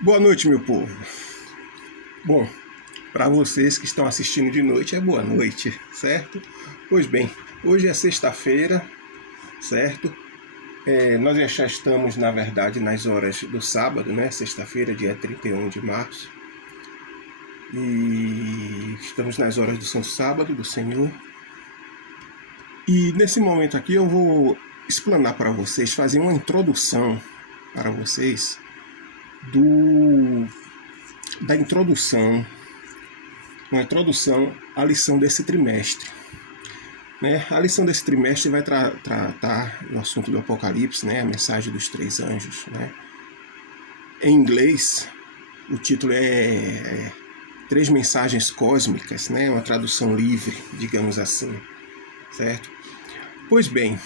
Boa noite, meu povo. Bom, para vocês que estão assistindo de noite, é boa noite, certo? Pois bem, hoje é sexta-feira, certo? Nós já estamos, na verdade, nas horas do sábado, né? Sexta-feira, dia 31 de março. E estamos nas horas do Santo Sábado do Senhor. E nesse momento aqui eu vou explanar para vocês, fazer uma introdução para vocês da introdução, uma introdução à lição desse trimestre. A lição desse trimestre vai tratar do assunto do Apocalipse, a mensagem dos três anjos. Em inglês, o título é Três Mensagens Cósmicas, uma tradução livre, digamos assim, certo? Pois bem,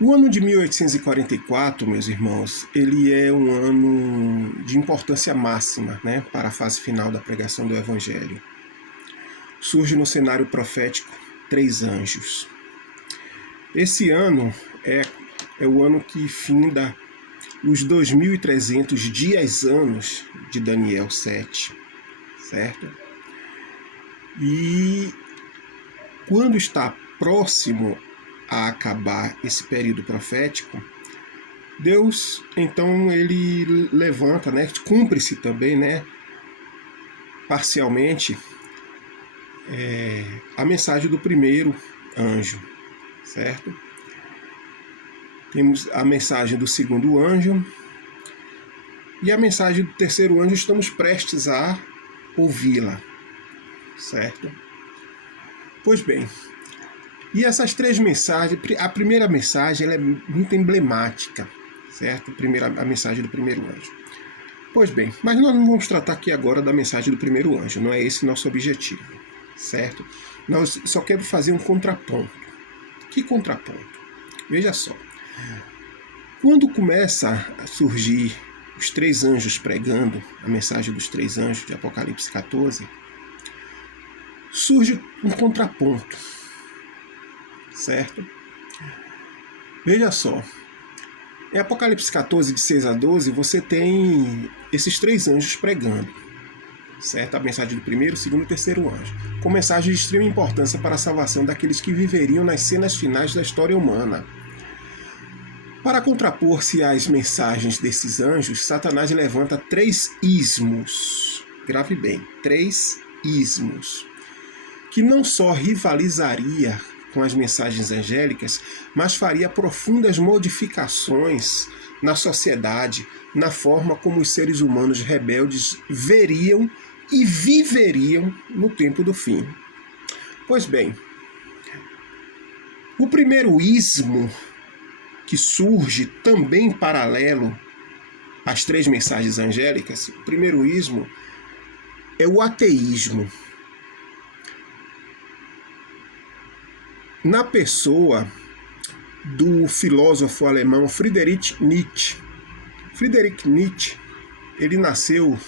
o ano de 1844, meus irmãos, ele é um ano de importância máxima, para a fase final da pregação do Evangelho. Surge no cenário profético três anjos. Esse ano é o ano que finda os 2.300 dias-anos de Daniel 7, certo? E quando está próximo a acabar esse período profético, Deus, então, ele levanta, cumpre-se também, parcialmente, a mensagem do primeiro anjo, certo? Temos a mensagem do segundo anjo e a mensagem do terceiro anjo estamos prestes a ouvi-la, certo? Pois bem, e essas três mensagens, a primeira mensagem ela é muito emblemática, certo? A mensagem do primeiro anjo. Pois bem, mas nós não vamos tratar aqui agora da mensagem do primeiro anjo, não é esse nosso objetivo, certo? Nós só queremos fazer um contraponto. Que contraponto? Veja só. Quando começa a surgir os três anjos pregando, a mensagem dos três anjos de Apocalipse 14, surge um contraponto, certo? Veja só. Em Apocalipse 14, de 6 a 12, você tem esses três anjos pregando, certo? A mensagem do primeiro, segundo e terceiro anjo, com mensagem de extrema importância para a salvação daqueles que viveriam nas cenas finais da história humana. Para contrapor-se às mensagens desses anjos, Satanás levanta três ismos, grave bem, três ismos, que não só rivalizaria com as mensagens angélicas, mas faria profundas modificações na sociedade, na forma como os seres humanos rebeldes veriam e viveriam no tempo do fim. Pois bem, o primeiro ismo que surge também paralelo às três mensagens angélicas, o primeiro ismo é o ateísmo. Na pessoa do filósofo alemão Friedrich Nietzsche. Friedrich Nietzsche, ele nasceu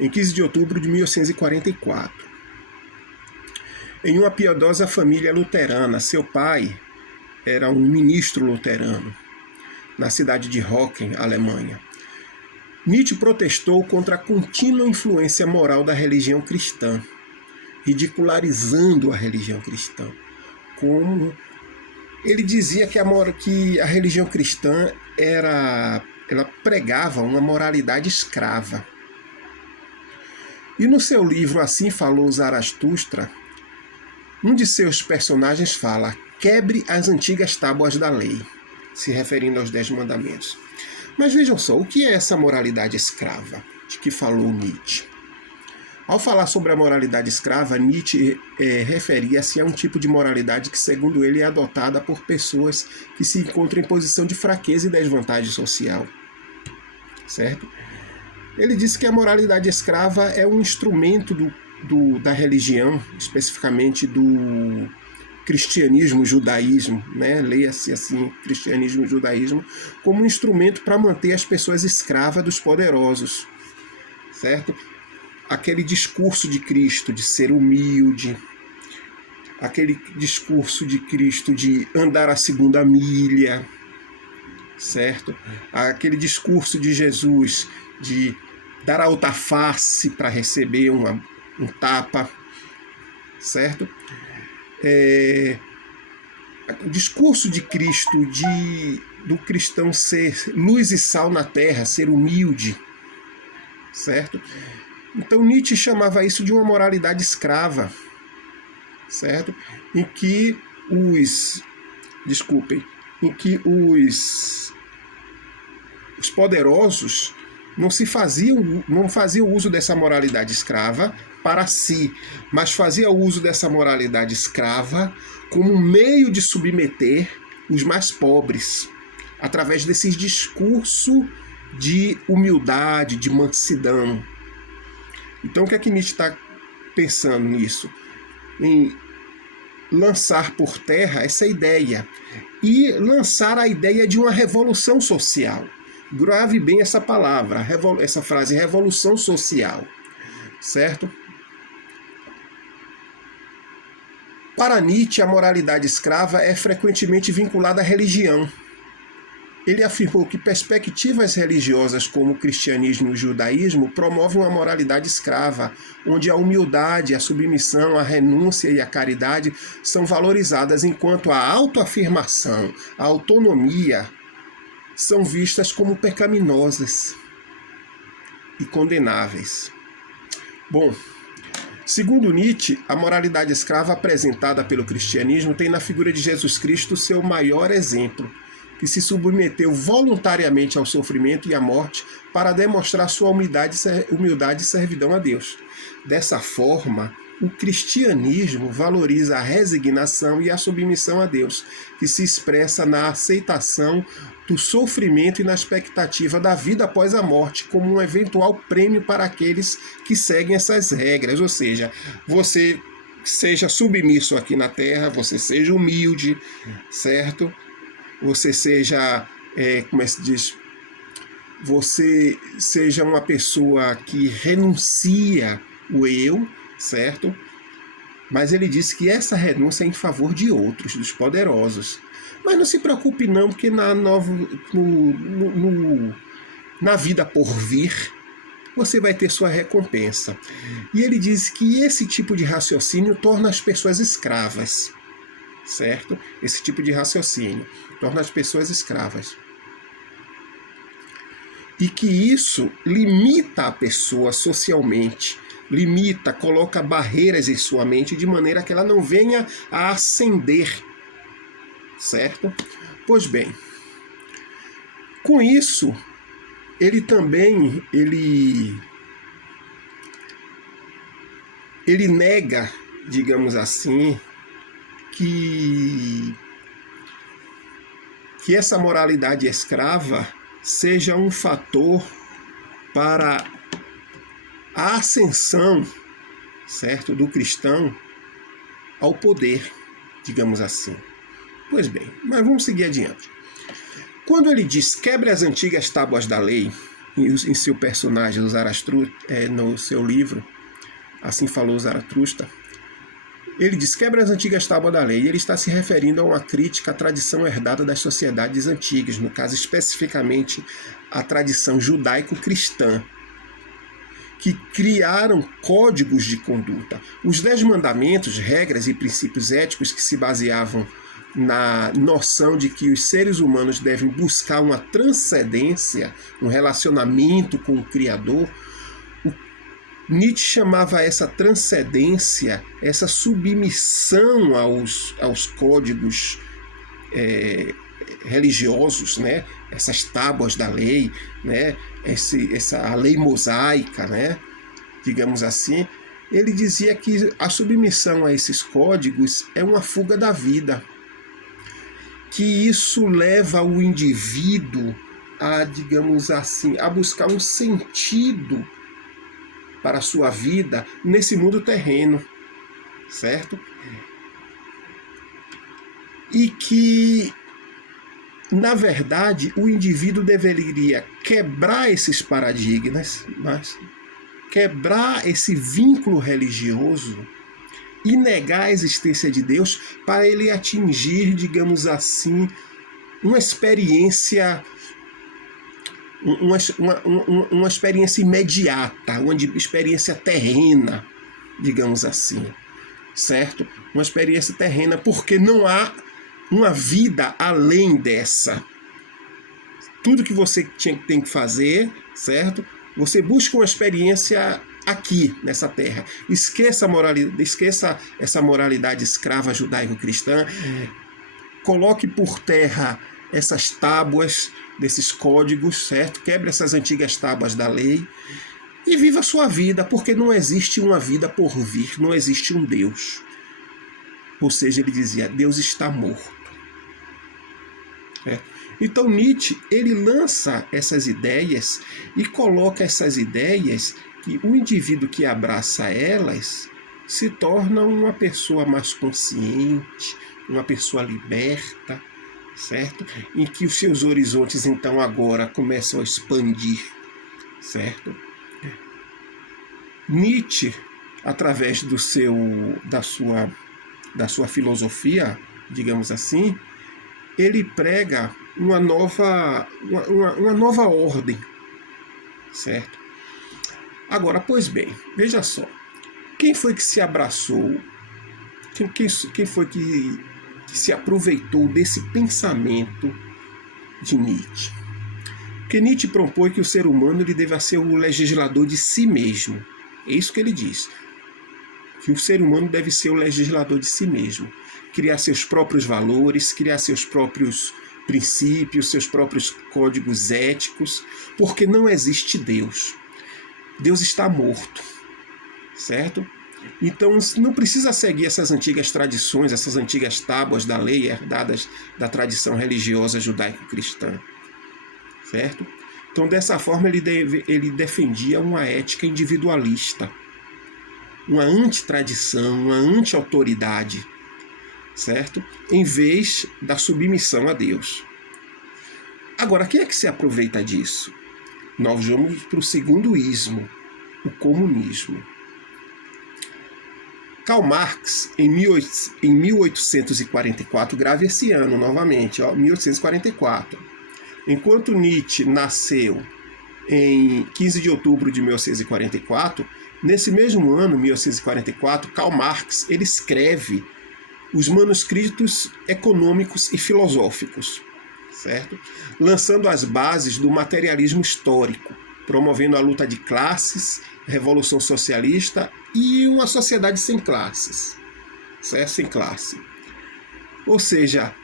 em 15 de outubro de 1844, em uma piedosa família luterana. Seu pai era um ministro luterano, na cidade de Hocken, Alemanha. Nietzsche protestou contra a contínua influência moral da religião cristã, ridicularizando a religião cristã. Como ele dizia que a religião cristã ela pregava uma moralidade escrava. E no seu livro Assim Falou Zaratustra, um de seus personagens fala: quebre as antigas tábuas da lei, se referindo aos 10 mandamentos. Mas vejam só, o que é essa moralidade escrava de que falou Nietzsche? Ao falar sobre a moralidade escrava, Nietzsche referia-se a um tipo de moralidade que, segundo ele, é adotada por pessoas que se encontram em posição de fraqueza e desvantagem social, certo? Ele disse que a moralidade escrava é um instrumento da religião, especificamente do cristianismo, judaísmo, leia-se assim, cristianismo e judaísmo, como um instrumento para manter as pessoas escravas dos poderosos, certo? Aquele discurso de Cristo de ser humilde, aquele discurso de Cristo de andar a segunda milha, certo? Aquele discurso de Jesus de dar a outra face para receber um tapa, certo? O discurso de Cristo, do cristão ser luz e sal na terra, ser humilde, certo? Então Nietzsche chamava isso de uma moralidade escrava, certo? Em que os poderosos não faziam uso dessa moralidade escrava para si, mas faziam uso dessa moralidade escrava como um meio de submeter os mais pobres, através desse discurso de humildade, de mansidão. Então o que é que Nietzsche está pensando nisso? Em lançar por terra essa ideia e lançar a ideia de uma revolução social. Grave bem essa palavra, essa frase, revolução social, certo? Para Nietzsche, a moralidade escrava é frequentemente vinculada à religião. Ele afirmou que perspectivas religiosas como o cristianismo e o judaísmo promovem uma moralidade escrava, onde a humildade, a submissão, a renúncia e a caridade são valorizadas, enquanto a autoafirmação, a autonomia são vistas como pecaminosas e condenáveis. Bom, segundo Nietzsche, a moralidade escrava apresentada pelo cristianismo tem na figura de Jesus Cristo seu maior exemplo, que se submeteu voluntariamente ao sofrimento e à morte para demonstrar sua humildade e servidão a Deus. Dessa forma, o cristianismo valoriza a resignação e a submissão a Deus, que se expressa na aceitação do sofrimento e na expectativa da vida após a morte, como um eventual prêmio para aqueles que seguem essas regras. Ou seja, você seja submisso aqui na terra, você seja humilde, certo? Você seja, como é que se diz? Você seja uma pessoa que renuncia o eu, certo? Mas ele disse que essa renúncia é em favor de outros, dos poderosos. Mas não se preocupe não, porque na vida por vir, você vai ter sua recompensa. E ele diz que esse tipo de raciocínio torna as pessoas escravas, certo? Esse tipo de raciocínio torna as pessoas escravas. E que isso limita a pessoa socialmente, coloca barreiras em sua mente de maneira que ela não venha a ascender, certo? Pois bem, com isso, ele também, ele nega, digamos assim, que essa moralidade escrava seja um fator para a ascensão, certo, do cristão ao poder, digamos assim. Pois bem, mas vamos seguir adiante. Quando ele diz quebre as antigas tábuas da lei, em seu personagem, o Zaratustra, no seu livro, Assim Falou Zaratustra, ele diz quebra as antigas tábuas da lei, e ele está se referindo a uma crítica à tradição herdada das sociedades antigas, no caso especificamente a tradição judaico-cristã, que criaram códigos de conduta. Os 10 mandamentos, regras e princípios éticos que se baseavam na noção de que os seres humanos devem buscar uma transcendência, um relacionamento com o Criador, Nietzsche chamava essa transcendência, essa submissão aos códigos religiosos, né? Essas tábuas da lei, né? A lei mosaica, né? Digamos assim. Ele dizia que a submissão a esses códigos é uma fuga da vida, que isso leva o indivíduo a, digamos assim, a buscar um sentido para a sua vida nesse mundo terreno, certo? E que, na verdade, o indivíduo deveria quebrar esses paradigmas, quebrar esse vínculo religioso e negar a existência de Deus para ele atingir, digamos assim, uma experiência uma experiência imediata, uma experiência terrena, digamos assim, certo? Uma experiência terrena, porque não há uma vida além dessa. Tudo que você tem que fazer, certo? Você busca uma experiência aqui, nessa terra. Esqueça essa moralidade escrava judaico-cristã. Coloque por terra essas tábuas desses códigos, certo? Quebre essas antigas tábuas da lei e viva a sua vida, porque não existe uma vida por vir, não existe um Deus. Ou seja, ele dizia, Deus está morto. Então Nietzsche, ele lança essas ideias e coloca essas ideias que o indivíduo que abraça elas se torna uma pessoa mais consciente, uma pessoa liberta, certo? Em que os seus horizontes então agora começam a expandir, certo? Nietzsche, através da sua filosofia, digamos assim, ele prega uma nova ordem, certo? Agora, pois bem, veja só, quem foi que se abraçou, quem foi que se aproveitou desse pensamento de Nietzsche? Porque Nietzsche propõe que o ser humano ele deve ser o legislador de si mesmo. É isso que ele diz. Que o ser humano deve ser o legislador de si mesmo. Criar seus próprios valores, criar seus próprios princípios, seus próprios códigos éticos, porque não existe Deus. Deus está morto, certo? Então não precisa seguir essas antigas tradições, essas antigas tábuas da lei herdadas da tradição religiosa judaico-cristã, certo? Então dessa forma ele defendia uma ética individualista, uma antitradição, uma anti-autoridade, certo? Em vez da submissão a Deus. Agora, quem é que se aproveita disso? Nós vamos para o segundo ismo, o comunismo. Karl Marx, em 1844, grave esse ano novamente, 1844. Enquanto Nietzsche nasceu em 15 de outubro de 1844, nesse mesmo ano, 1844, Karl Marx ele escreve os manuscritos econômicos e filosóficos, certo? Lançando as bases do materialismo histórico, promovendo a luta de classes, revolução socialista e uma sociedade sem classes, certo? Sem classe. Ou seja,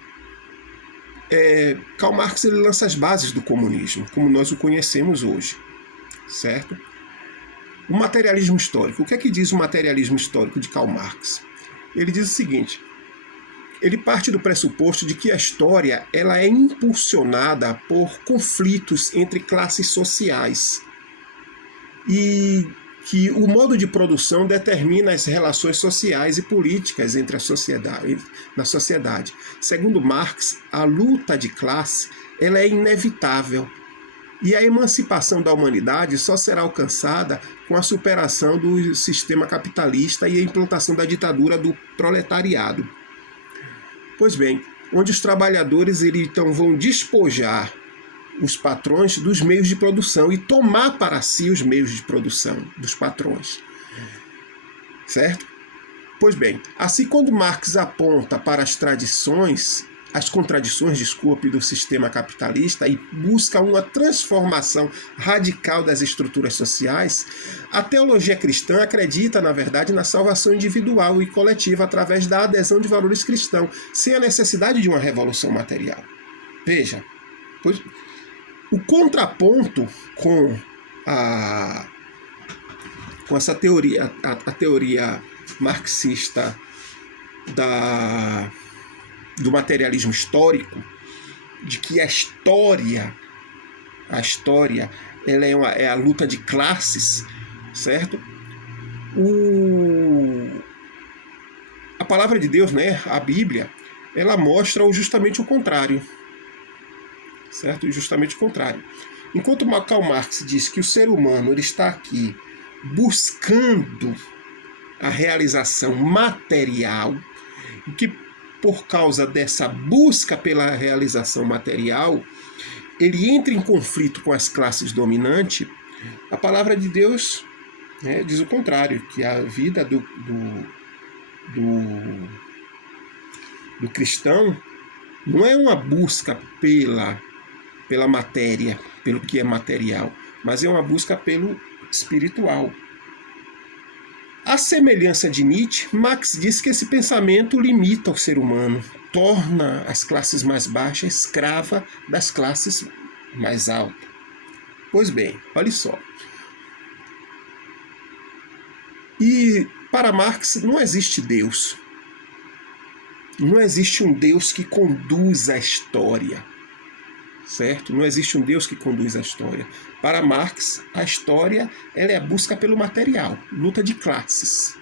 Karl Marx ele lança as bases do comunismo, como nós o conhecemos hoje, certo? O materialismo histórico. O que é que diz o materialismo histórico de Karl Marx? Ele diz o seguinte: ele parte do pressuposto de que a história ela é impulsionada por conflitos entre classes sociais e que o modo de produção determina as relações sociais e políticas entre na sociedade. Segundo Marx, a luta de classe ela é inevitável e a emancipação da humanidade só será alcançada com a superação do sistema capitalista e a implantação da ditadura do proletariado. Pois bem, onde os trabalhadores então vão despojar os patrões dos meios de produção e tomar para si os meios de produção dos patrões. Certo? Pois bem, assim quando Marx aponta para as contradições do sistema capitalista e busca uma transformação radical das estruturas sociais, a teologia cristã acredita, na verdade, na salvação individual e coletiva através da adesão de valores cristãos, sem a necessidade de uma revolução material. Veja, pois o contraponto com essa teoria, a teoria marxista do materialismo histórico, de que a história ela é a luta de classes, certo? A palavra de Deus, né, a Bíblia, ela mostra justamente o contrário. Certo? E justamente o contrário. Enquanto Karl Marx diz que o ser humano ele está aqui buscando a realização material, que por causa dessa busca pela realização material, ele entra em conflito com as classes dominantes, a palavra de Deus, né, diz o contrário, que a vida do cristão não é uma busca pela matéria, pelo que é material, mas é uma busca pelo espiritual. À semelhança de Nietzsche, Marx diz que esse pensamento limita o ser humano, torna as classes mais baixas escrava das classes mais altas. Pois bem, olha só. E para Marx não existe Deus. Não existe um Deus que conduz a história. Certo? Não existe um Deus que conduz a história. Para Marx, a história ela é a busca pelo material, luta de classes.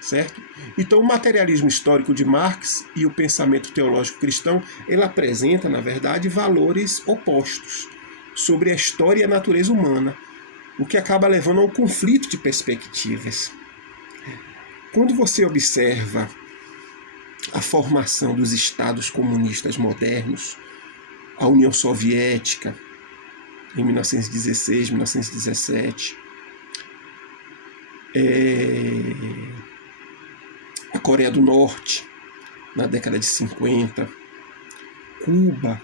Certo? Então, o materialismo histórico de Marx e o pensamento teológico cristão, ele apresenta, na verdade, valores opostos sobre a história e a natureza humana, o que acaba levando a um conflito de perspectivas. Quando você observa a formação dos estados comunistas modernos, a União Soviética, em 1916, 1917, a Coreia do Norte, na década de 50, Cuba,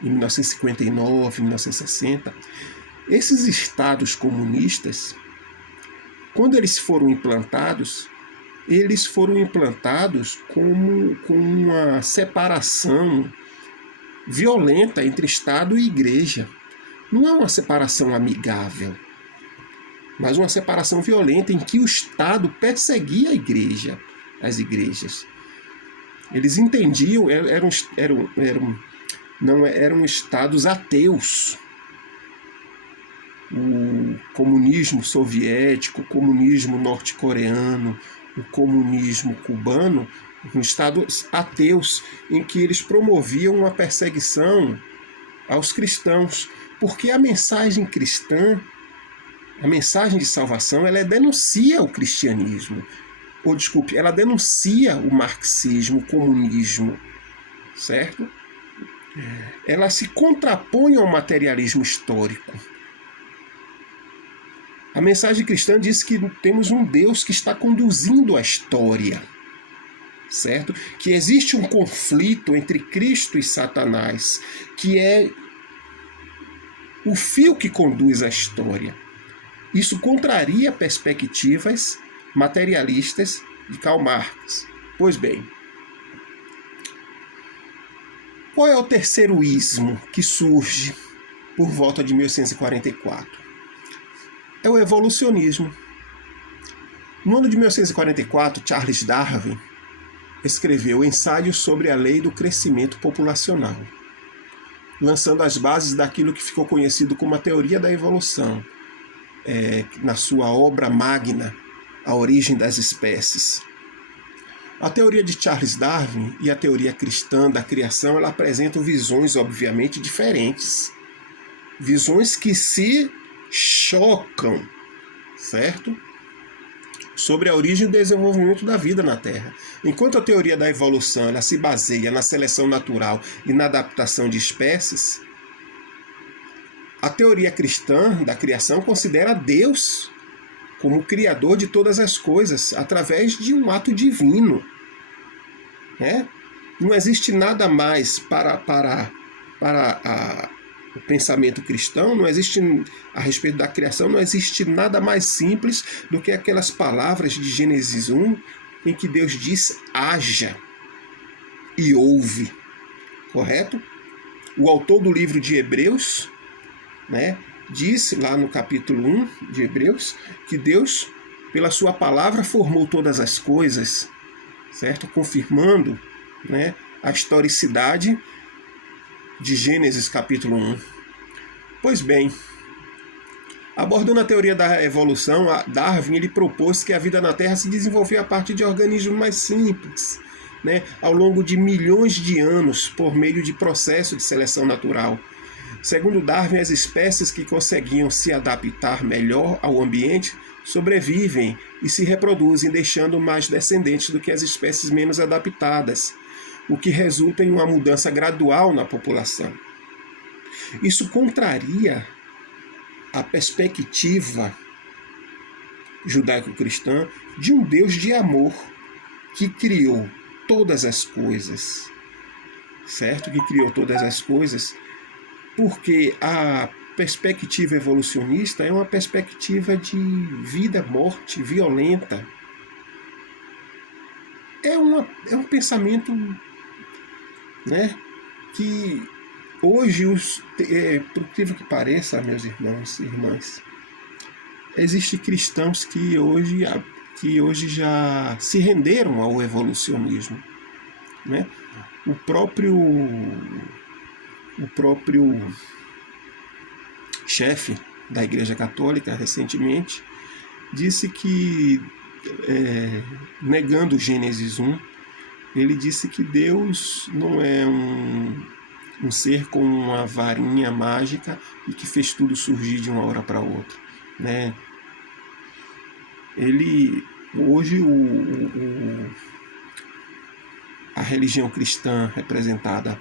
em 1959, 1960, esses estados comunistas, quando eles foram implantados com uma separação violenta entre Estado e Igreja. Não é uma separação amigável, mas uma separação violenta em que o Estado perseguia a Igreja, as igrejas. Eles entendiam, eram estados ateus. O comunismo soviético, o comunismo norte-coreano, o comunismo cubano, estados ateus em que eles promoviam uma perseguição aos cristãos, porque a mensagem cristã, a mensagem de salvação, ela denuncia o cristianismo, ela denuncia o marxismo, o comunismo, certo? Ela se contrapõe ao materialismo histórico. A mensagem cristã diz que temos um Deus que está conduzindo a história, certo? Que existe um conflito entre Cristo e Satanás, que é o fio que conduz a história. Isso contraria perspectivas materialistas de Karl Marx. Pois bem, qual é o terceiro ismo que surge por volta de 1844? É o evolucionismo. No ano de 1844, Charles Darwin escreveu Ensaios sobre a Lei do Crescimento Populacional, lançando as bases daquilo que ficou conhecido como a teoria da evolução, na sua obra magna, A Origem das Espécies. A teoria de Charles Darwin e a teoria cristã da criação, ela apresentam visões, obviamente, diferentes. Visões que se chocam, certo? Sobre a origem e o desenvolvimento da vida na Terra. Enquanto a teoria da evolução ela se baseia na seleção natural e na adaptação de espécies, a teoria cristã da criação considera Deus como criador de todas as coisas através de um ato divino. Né? Não existe nada mais para o pensamento cristão, não existe, a respeito da criação, não existe nada mais simples do que aquelas palavras de Gênesis 1, em que Deus diz, haja e ouve. Correto? O autor do livro de Hebreus, né, disse lá no capítulo 1 de Hebreus, que Deus, pela sua palavra, formou todas as coisas, certo? Confirmando, né, a historicidade de Gênesis capítulo 1. Pois bem, abordando a teoria da evolução, Darwin ele propôs que a vida na Terra se desenvolveu a partir de organismos mais simples, né, ao longo de milhões de anos, por meio de processo de seleção natural. Segundo Darwin, as espécies que conseguiam se adaptar melhor ao ambiente sobrevivem e se reproduzem, deixando mais descendentes do que as espécies menos adaptadas. o que resulta em uma mudança gradual na população. Isso contraria a perspectiva judaico-cristã de um Deus de amor que criou todas as coisas, certo? Que criou todas as coisas, porque a perspectiva evolucionista é uma perspectiva de vida, morte, violenta. É um pensamento, né, que hoje, por incrível que pareça, meus irmãos e irmãs, existem cristãos que hoje já se renderam ao evolucionismo, né? O próprio chefe da Igreja Católica, recentemente, disse que, negando Gênesis 1, ele disse que Deus não é um ser com uma varinha mágica e que fez tudo surgir de uma hora para outra, né? Hoje a religião cristã representada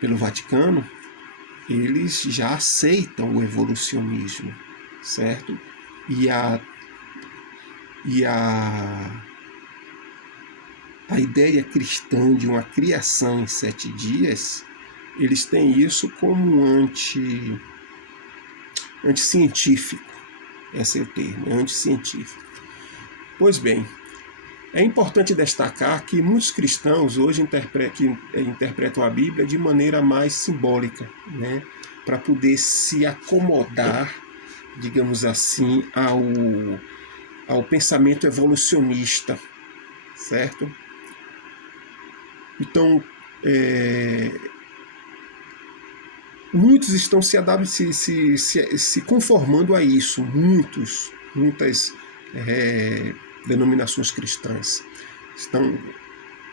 pelo Vaticano, eles já aceitam o evolucionismo, certo? E a ideia cristã de uma criação em 7 dias, eles têm isso como anticientífico. Esse é o termo, é anticientífico. Pois bem, é importante destacar que muitos cristãos hoje interpretam a Bíblia de maneira mais simbólica, né? Para poder se acomodar, digamos assim, ao pensamento evolucionista, certo? Então, muitos estão se conformando a isso, muitas denominações cristãs estão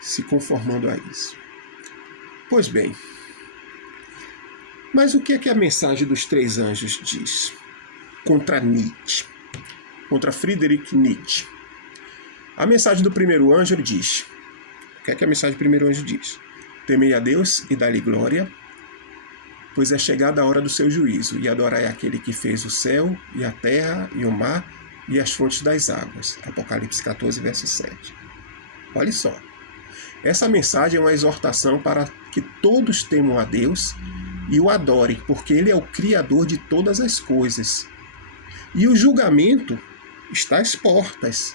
se conformando a isso. Pois bem, mas o que é que a mensagem dos 3 anjos diz contra Nietzsche, contra Friedrich Nietzsche? A mensagem do primeiro anjo diz: o que é que a mensagem do primeiro anjo diz? Temei a Deus e dai-lhe glória, pois é chegada a hora do seu juízo, e adorai aquele que fez o céu, e a terra, e o mar, e as fontes das águas. Apocalipse 14, verso 7. Olha só. Essa mensagem é uma exortação para que todos temam a Deus e o adorem, porque Ele é o Criador de todas as coisas. E o julgamento está às portas.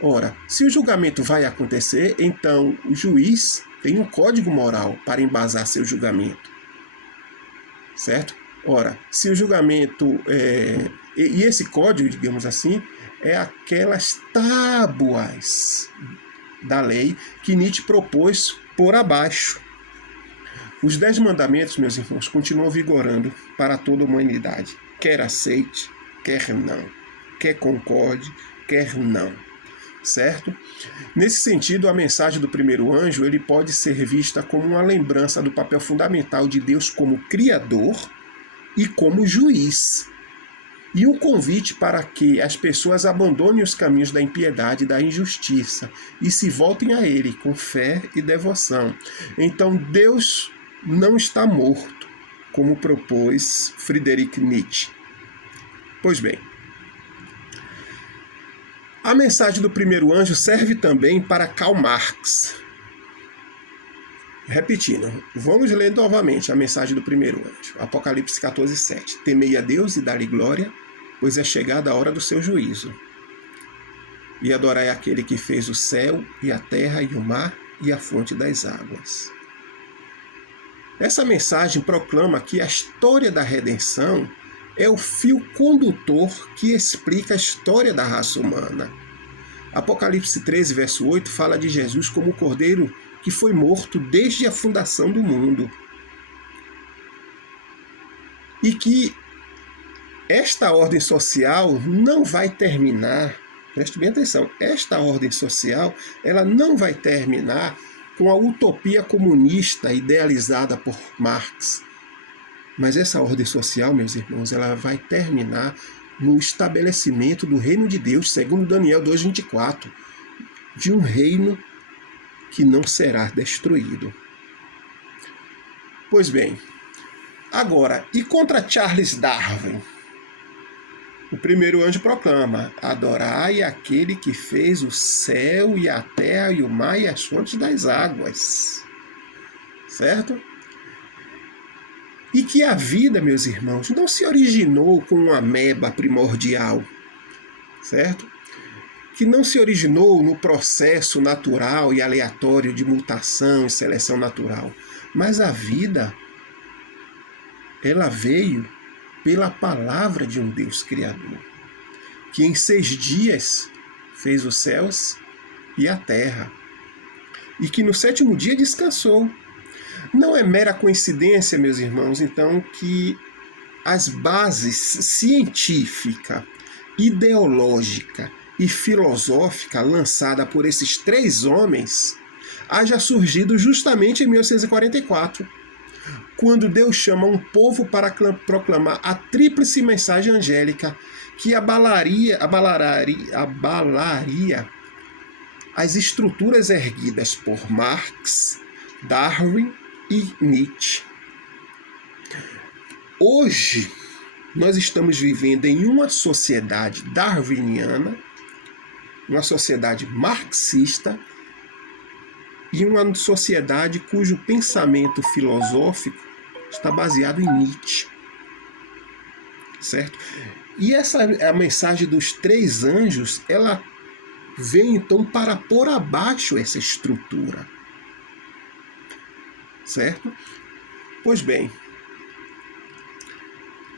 Ora, se o julgamento vai acontecer, então o juiz tem um código moral para embasar seu julgamento. Certo? Ora, se o julgamento... E esse código, digamos assim, é aquelas tábuas da lei que Nietzsche propôs por abaixo. Os 10 mandamentos, meus irmãos, continuam vigorando para toda a humanidade. Quer aceite, quer não. Quer concorde, quer não. Certo? Nesse sentido, a mensagem do primeiro anjo ele pode ser vista como uma lembrança do papel fundamental de Deus como Criador e como juiz. E um convite para que as pessoas abandonem os caminhos da impiedade e da injustiça e se voltem a Ele com fé e devoção. Então, Deus não está morto, como propôs Friedrich Nietzsche. Pois bem, a mensagem do primeiro anjo serve também para Karl Marx. Repetindo, vamos ler novamente a mensagem do primeiro anjo. Apocalipse 14, 7. Temei a Deus e dai-lhe glória, pois é chegada a hora do seu juízo. E adorai aquele que fez o céu e a terra e o mar e a fonte das águas. Essa mensagem proclama que a história da redenção é o fio condutor que explica a história da raça humana. Apocalipse 13, verso 8, fala de Jesus como o cordeiro que foi morto desde a fundação do mundo. E que esta ordem social não vai terminar, preste bem atenção, esta ordem social ela não vai terminar com a utopia comunista idealizada por Marx. Mas essa ordem social, meus irmãos, ela vai terminar no estabelecimento do reino de Deus, segundo Daniel 2,24. de um reino que não será destruído. Pois bem, agora, e contra Charles Darwin? O primeiro anjo proclama: adorai aquele que fez o céu e a terra e o mar e as fontes das águas. Certo? E que a vida, meus irmãos, não se originou com uma ameba primordial. Certo? Que não se originou no processo natural e aleatório de mutação e seleção natural. Mas a vida, ela veio pela palavra de um Deus Criador, que em 6 dias fez os céus e a terra, e que no 7º dia descansou. Não é mera coincidência, meus irmãos, então, que as bases científica, ideológica e filosófica lançada por esses 3 homens haja surgido justamente em 1844, quando Deus chama um povo para proclamar a tríplice mensagem angélica que abalaria as estruturas erguidas por Marx, Darwin e Nietzsche. Hoje, nós estamos vivendo em uma sociedade darwiniana, uma sociedade marxista e uma sociedade cujo pensamento filosófico está baseado em Nietzsche. Certo? E a mensagem dos 3 anjos, ela vem então para pôr abaixo essa estrutura. Certo? Pois bem,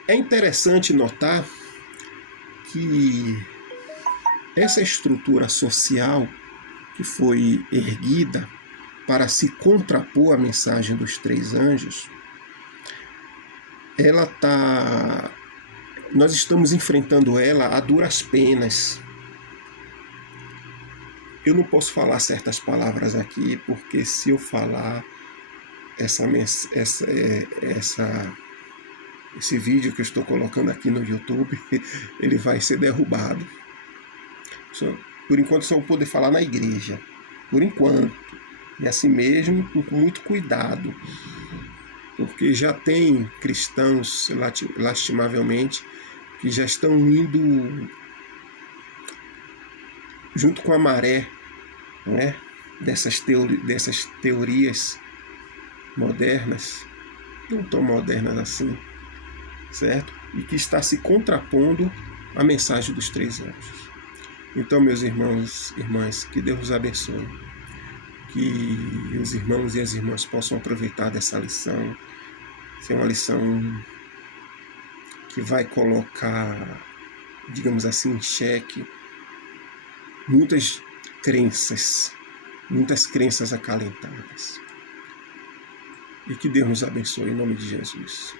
é interessante notar que essa estrutura social que foi erguida para se contrapor à mensagem dos 3 anjos, nós estamos enfrentando ela a duras penas. Eu não posso falar certas palavras aqui, porque se eu falar esse vídeo que eu estou colocando aqui no YouTube, ele vai ser derrubado. Por enquanto só vou poder falar na igreja. Por enquanto. E assim mesmo, com muito cuidado. Porque já tem cristãos, lastimavelmente, que já estão indo junto com a maré, né, dessas teorias modernas, não tão modernas assim, certo? E que está se contrapondo à mensagem dos 3 anjos. Então, meus irmãos e irmãs, que Deus os abençoe. Que os irmãos e as irmãs possam aproveitar dessa lição. Ser uma lição que vai colocar, digamos assim, em xeque muitas crenças acalentadas. E que Deus nos abençoe em nome de Jesus.